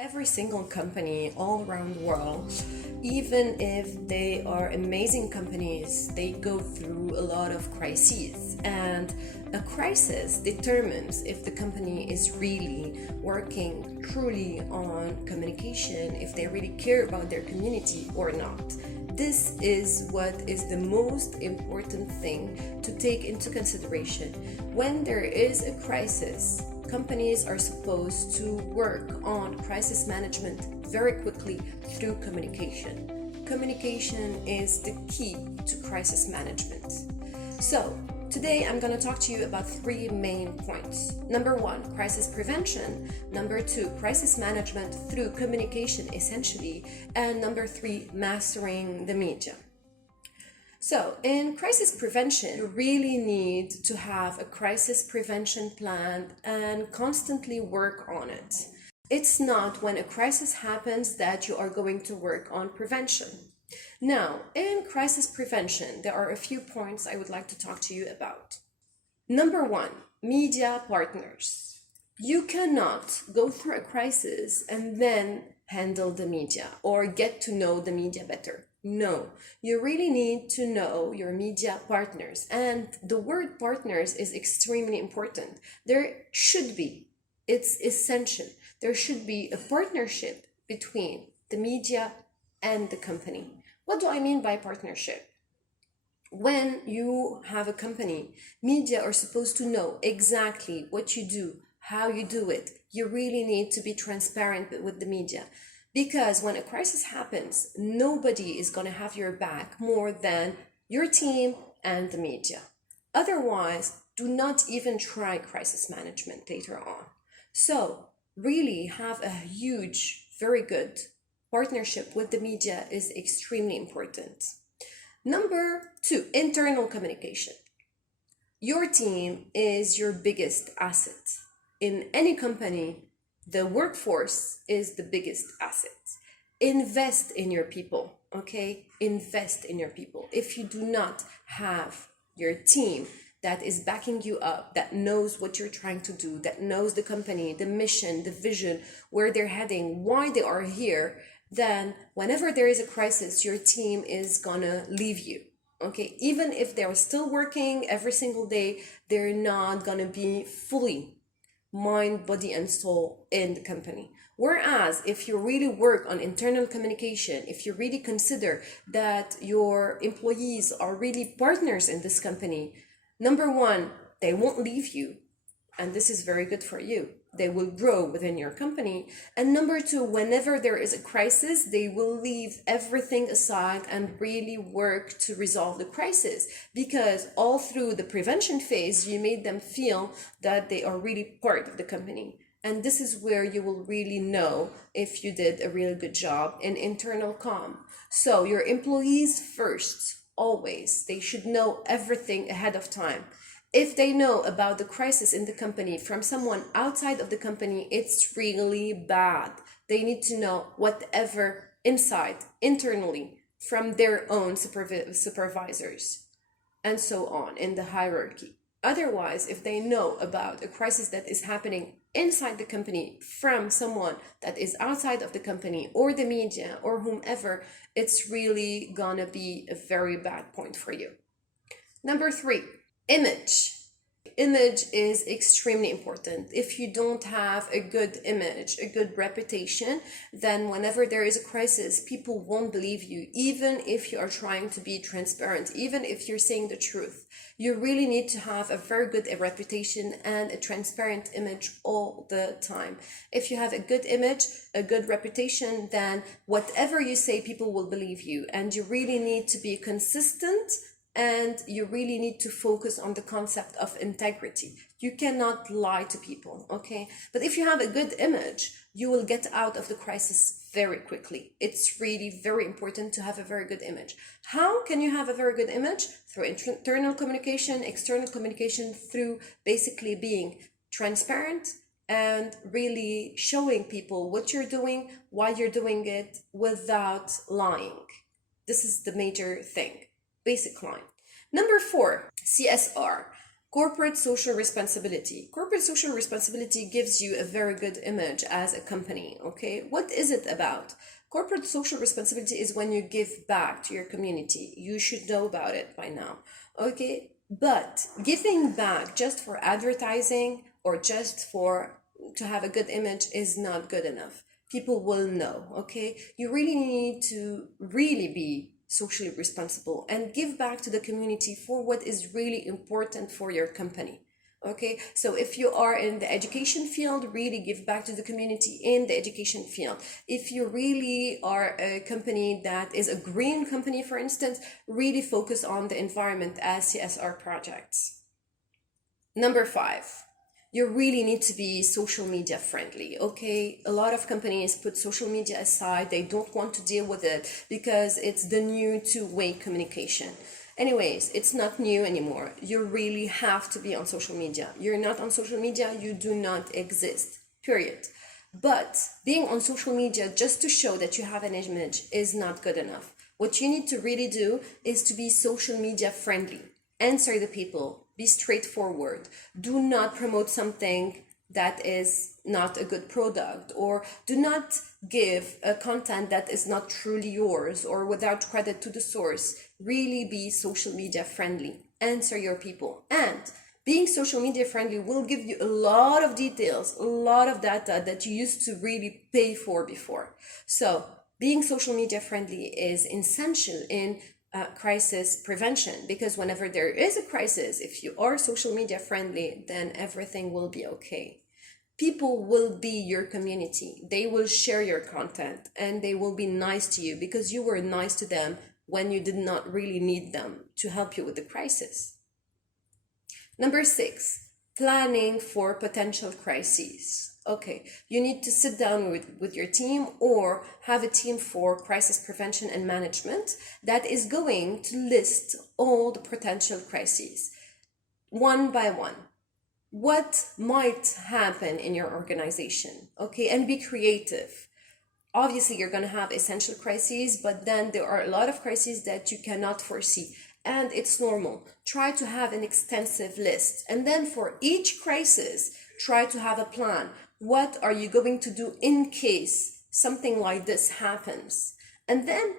Every single company all around the world, even if they are amazing companies, they go through a lot of crises. And a crisis determines if the company is really working truly on communication, if they really care about their community or not. This is what is the most important thing to take into consideration. When there is a crisis, companies are supposed to work on crisis management very quickly through communication. Communication is the key to crisis management. So, today I'm going to talk to you about three main points. Number one, crisis prevention. Number two, crisis management through communication essentially. And number three, mastering the media. So, in crisis prevention, you really need to have a crisis prevention plan and constantly work on it. It's not when a crisis happens that you are going to work on prevention. Now, in crisis prevention, there are a few points I would like to talk to you about. Number one, media partners. You cannot go through a crisis and then handle the media or get to know the media better. No, you really need to know your media partners. And the word partners is extremely important. There should be, it's essential, there should be a partnership between the media and the company. What do I mean by partnership? When you have a company, media are supposed to know exactly what you do, how you do it. You really need to be transparent with the media. Because when a crisis happens, nobody is going to have your back more than your team and the media. Otherwise, do not even try crisis management later on. So, really have a huge, very good partnership with the media is extremely important. Number two, internal communication. Your team is your biggest asset. In any company, the workforce is the biggest asset. Invest in your people, okay? Invest in your people. If you do not have your team that is backing you up, that knows what you're trying to do, that knows the company, the mission, the vision, where they're heading, why they are here, then whenever there is a crisis, your team is gonna leave you. Okay, even if they're still working every single day, they're not gonna be fully mind, body, and soul in the company. Whereas if you really work on internal communication, if you really consider that your employees are really partners in this company, number one, they won't leave you. And this is very good for you. They will grow within your company. And number two, whenever there is a crisis, they will leave everything aside and really work to resolve the crisis. Because all through the prevention phase, you made them feel that they are really part of the company. And this is where you will really know if you did a really good job in internal comm. So your employees first, always, they should know everything ahead of time. If they know about the crisis in the company from someone outside of the company, it's really bad. They need to know whatever inside, internally, from their own supervisors, and so on in the hierarchy. Otherwise, if they know about a crisis that is happening inside the company from someone that is outside of the company or the media or whomever, it's really gonna be a very bad point for you. Number three, image. Image is extremely important. If you don't have a good image, a good reputation, then whenever there is a crisis, people won't believe you, even if you are trying to be transparent, even if you're saying the truth. You really need to have a very good reputation and a transparent image all the time. If you have a good image, a good reputation, then whatever you say, people will believe you. And you really need to be consistent. And you really need to focus on the concept of integrity. You cannot lie to people, okay? But if you have a good image, you will get out of the crisis very quickly. It's really very important to have a very good image. How can you have a very good image? Through internal communication, external communication, through basically being transparent and really showing people what you're doing, why you're doing it, without lying. This is the major thing. Basic line. Number four, CSR. Corporate social responsibility. Corporate social responsibility gives you a very good image as a company, okay? What is it about? Corporate social responsibility is when you give back to your community. You should know about it by now, okay? But giving back just for advertising or just for to have a good image is not good enough. People will know, okay? You really need to really be socially responsible and give back to the community for what is really important for your company. Okay, so if you are in the education field, really give back to the community in the education field. If you really are a company that is a green company, for instance, really focus on the environment as CSR projects. Number 5, you really need to be social media friendly, okay? A lot of companies put social media aside. They don't want to deal with it because it's the new two-way communication. Anyways, it's not new anymore. You really have to be on social media. You're not on social media, you do not exist, period. But being on social media just to show that you have an image is not good enough. What you need to really do is to be social media friendly. Answer the people, be straightforward. Do not promote something that is not a good product, or do not give a content that is not truly yours or without credit to the source. Really be social media friendly. Answer your people. And being social media friendly will give you a lot of details, a lot of data that you used to really pay for before. So being social media friendly is essential in crisis prevention, because whenever there is a crisis, if you are social media friendly, then everything will be okay. People will be your community. They will share your content and they will be nice to you because you were nice to them when you did not really need them to help you with the crisis. Number 6, planning for potential crises. Okay, you need to sit down with your team or have a team for crisis prevention and management that is going to list all the potential crises one by one. What might happen in your organization, okay? And be creative. Obviously, you're going to have essential crises, but then there are a lot of crises that you cannot foresee. And it's normal. Try to have an extensive list. And then for each crisis, try to have a plan. What are you going to do in case something like this happens? And then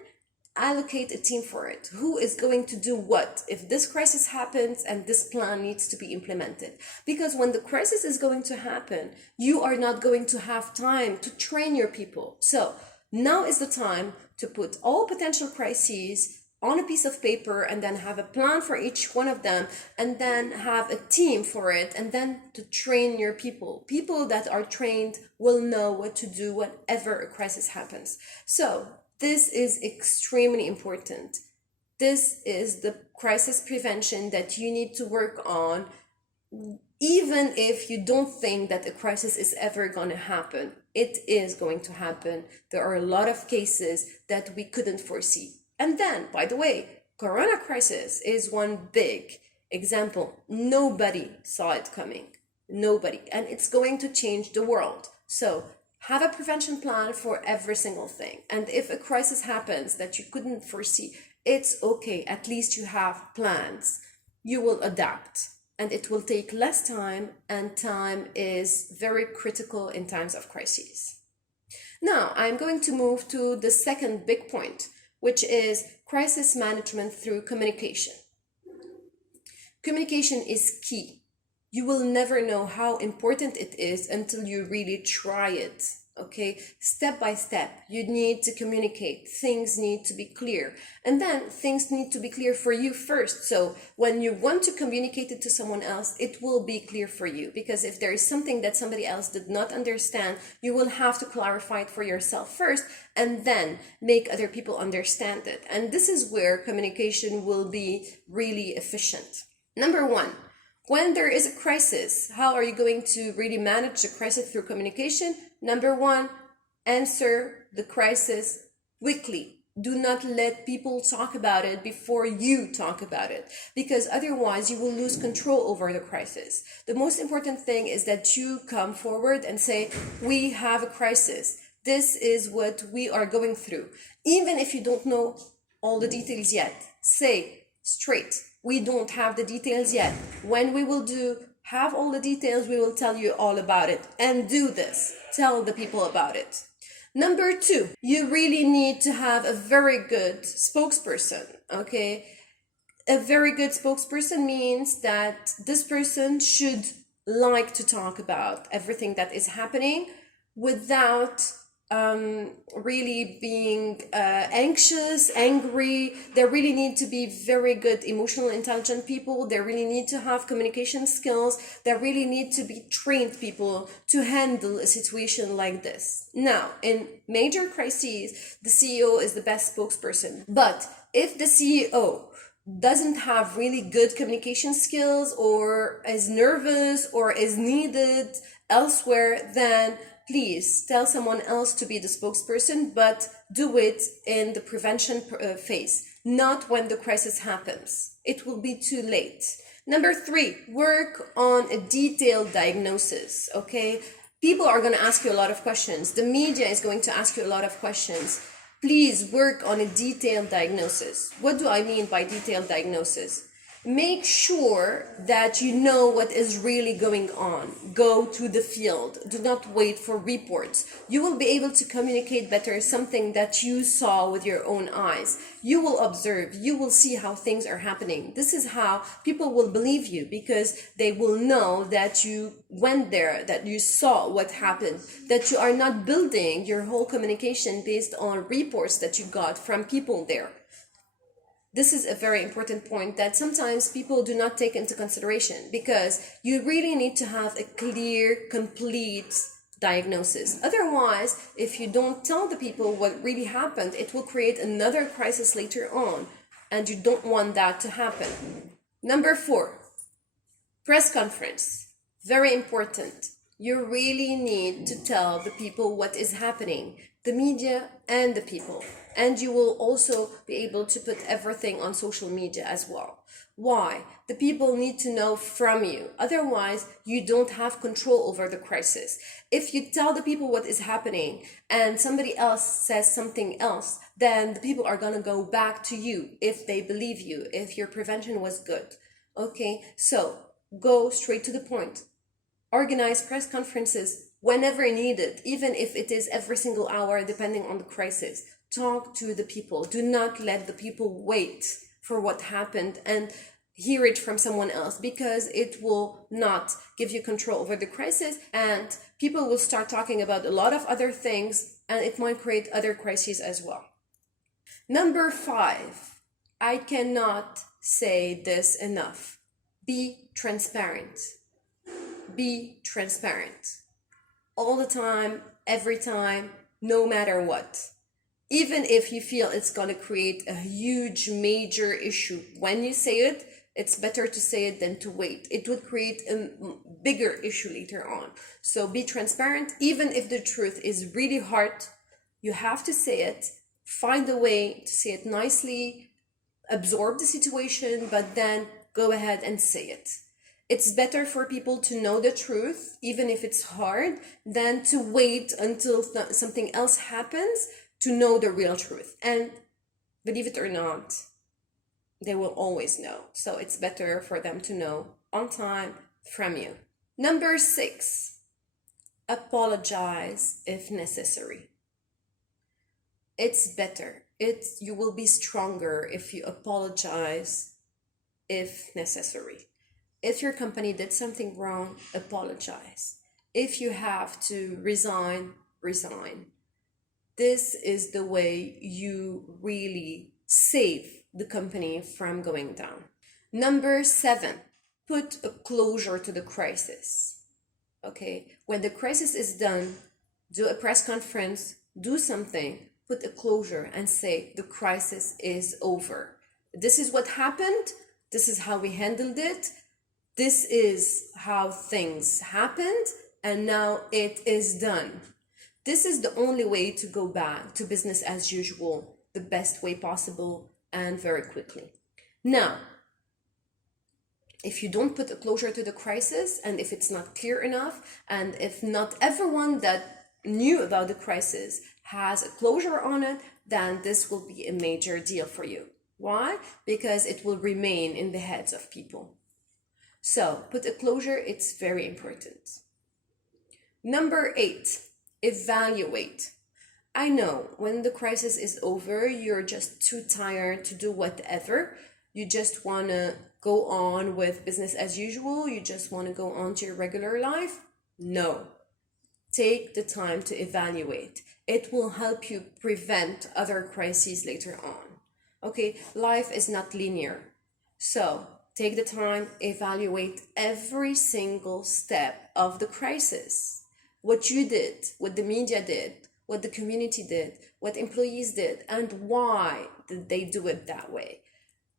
allocate a team for it. Who is going to do what if this crisis happens and this plan needs to be implemented? Because when the crisis is going to happen, you are not going to have time to train your people. So now is the time to put all potential crises on a piece of paper and then have a plan for each one of them and then have a team for it, and then to train your people. People that are trained will know what to do whenever a crisis happens. So this is extremely important. This is the crisis prevention that you need to work on, even if you don't think that a crisis is ever going to happen. It is going to happen. There are a lot of cases that we couldn't foresee. And then, by the way, Corona crisis is one big example. Nobody saw it coming. Nobody. And it's going to change the world. So have a prevention plan for every single thing. And if a crisis happens that you couldn't foresee, it's okay. At least you have plans. You will adapt. And it will take less time, and time is very critical in times of crises. Now, I'm going to move to the second big point, which is crisis management through communication. Communication is key. You will never know how important it is until you really try it, okay? Step by step, you need to communicate. Things need to be clear. And then things need to be clear for you first. So when you want to communicate it to someone else, it will be clear for you. Because if there is something that somebody else did not understand, you will have to clarify it for yourself first and then make other people understand it. And this is where communication will be really efficient. Number 1. When there is a crisis, how are you going to really manage the crisis through communication? Number 1, answer the crisis quickly. Do not let people talk about it before you talk about it, because otherwise you will lose control over the crisis. The most important thing is that you come forward and say, we have a crisis. This is what we are going through. Even if you don't know all the details yet, say, straight. We don't have the details yet. When we will have all the details, we will tell you all about it. And do this. Tell the people about it. Number 2, you really need to have a very good spokesperson, okay? A very good spokesperson means that this person should like to talk about everything that is happening without really being anxious, angry. They really need to be very good, emotional, intelligent people. They really need to have communication skills. They really need to be trained people to handle a situation like this. Now, in major crises, the CEO is the best spokesperson. But if the CEO doesn't have really good communication skills or is nervous or is needed elsewhere, then please tell someone else to be the spokesperson, but do it in the prevention phase, not when the crisis happens. It will be too late. Number 3, work on a detailed diagnosis, okay? People are going to ask you a lot of questions. The media is going to ask you a lot of questions. Please work on a detailed diagnosis. What do I mean by detailed diagnosis? Make sure that you know what is really going on. Go to the field. Do not wait for reports. You will be able to communicate better something that you saw with your own eyes. You will observe. You will see how things are happening. This is how people will believe you, because they will know that you went there, that you saw what happened, that you are not building your whole communication based on reports that you got from people there. This is a very important point that sometimes people do not take into consideration, because you really need to have a clear, complete diagnosis. Otherwise, if you don't tell the people what really happened, it will create another crisis later on, and you don't want that to happen. Number 4, press conference. Very important. You really need to tell the people what is happening, the media and the people. And you will also be able to put everything on social media as well. Why? The people need to know from you. Otherwise, you don't have control over the crisis. If you tell the people what is happening and somebody else says something else, then the people are going to go back to you if they believe you, if your prevention was good. Okay, so go straight to the point. Organize press conferences whenever needed, even if it is every single hour, depending on the crisis. Talk to the people. Do not let the people wait for what happened and hear it from someone else, because it will not give you control over the crisis, and people will start talking about a lot of other things, and it might create other crises as well. Number 5, I cannot say this enough. Be transparent. Be transparent. All the time, every time, no matter what. Even if you feel it's going to create a huge, major issue, when you say it, it's better to say it than to wait. It would create a bigger issue later on. So be transparent. Even if the truth is really hard, you have to say it. Find a way to say it nicely, absorb the situation, but then go ahead and say it. It's better for people to know the truth, even if it's hard, than to wait until something else happens to know the real truth. And believe it or not, they will always know. So it's better for them to know on time from you. Number 6, apologize if necessary. It's better. You will be stronger if you apologize if necessary. If your company did something wrong, apologize. If you have to resign, resign. This is the way you really save the company from going down. Number 7, put a closure to the crisis. Okay, when the crisis is done, do a press conference, do something, put a closure and say the crisis is over. This is what happened. This is how we handled it. This is how things happened, and now it is done. This is the only way to go back to business as usual, the best way possible, and very quickly. Now, if you don't put a closure to the crisis, and if it's not clear enough, and if not everyone that knew about the crisis has a closure on it, then this will be a major deal for you. Why? Because it will remain in the heads of people. So put a closure, it's very important. Number 8, evaluate. I know when the crisis is over, you're just too tired to do whatever. You just want to go on with business as usual. You just want to go on to your regular life. No. Take the time to evaluate. It will help you prevent other crises later on. Okay, life is not linear. So take the time, evaluate every single step of the crisis. What you did, what the media did, what the community did, what employees did, and why did they do it that way?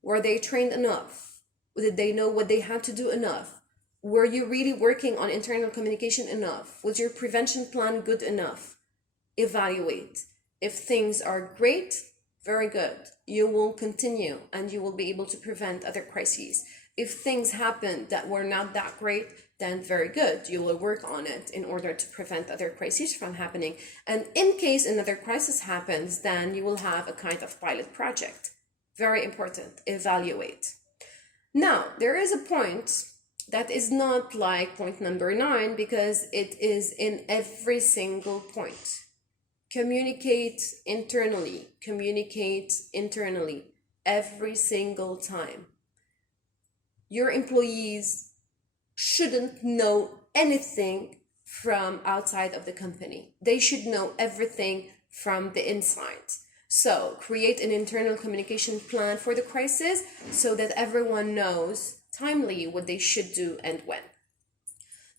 Were they trained enough? Did they know what they had to do enough? Were you really working on internal communication enough? Was your prevention plan good enough? Evaluate. If things are great, very good. You will continue and you will be able to prevent other crises. If things happen that were not that great, then very good. You will work on it in order to prevent other crises from happening. And in case another crisis happens, then you will have a kind of pilot project. Very important. Evaluate. Now, there is a point that is not like point number 9 because it is in every single point. Communicate internally. Communicate internally every single time. Your employees shouldn't know anything from outside of the company. They should know everything from the inside. So create an internal communication plan for the crisis so that everyone knows timely what they should do and when.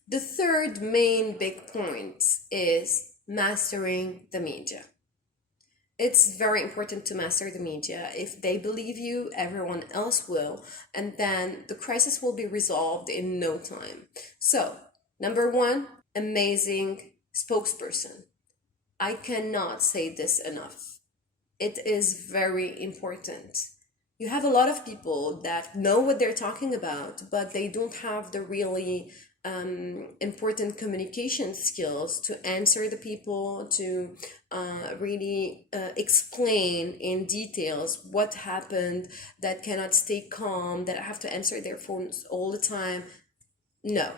The third main big point is mastering the media. It's very important to master the media. If they believe you, everyone else will, and then the crisis will be resolved in no time. So, number 1, amazing spokesperson. I cannot say this enough. It is very important. You have a lot of people that know what they're talking about, but they don't have the really important communication skills to answer the people, to really explain in details what happened, that cannot stay calm, that have to answer their phones all the time. No.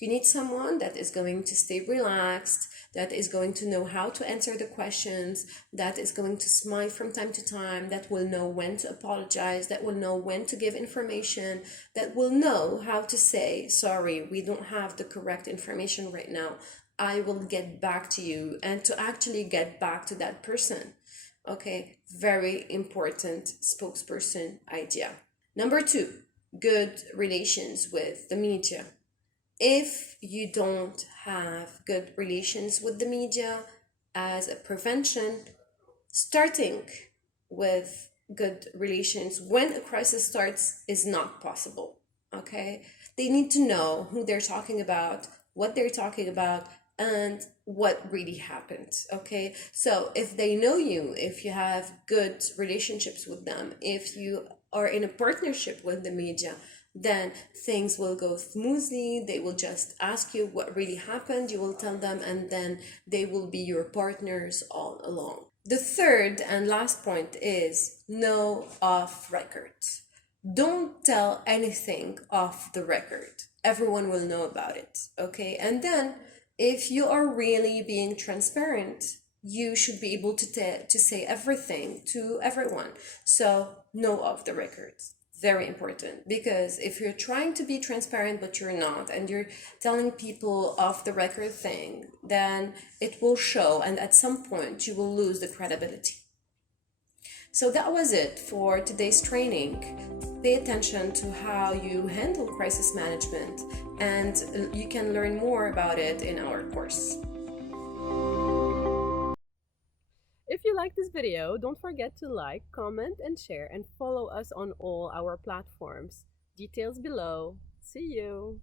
You need someone that is going to stay relaxed, that is going to know how to answer the questions, that is going to smile from time to time, that will know when to apologize, that will know when to give information, that will know how to say, sorry, we don't have the correct information right now. I will get back to you, and to actually get back to that person. Okay, very important spokesperson idea. Number 2, good relations with the media. If you don't have good relations with the media as a prevention, starting with good relations when a crisis starts is not possible. Okay, they need to know who they're talking about, what they're talking about, and what really happened. Okay, so if they know you, if you have good relationships with them, if you are in a partnership with the media, then things will go smoothly. They will just ask you what really happened, you will tell them, and then they will be your partners all along. The third and last point is know off record. Don't tell anything off the record. Everyone will know about it, okay? And then if you are really being transparent, you should be able to say everything to everyone. So know off the record. Very important, because if you're trying to be transparent but you're not, and you're telling people off the record thing, then it will show, and at some point you will lose the credibility. So that was it for today's training. Pay attention to how you handle crisis management, and you can learn more about it in our course. If you like this video, don't forget to like, comment, and share, and follow us on all our platforms. Details below. See you!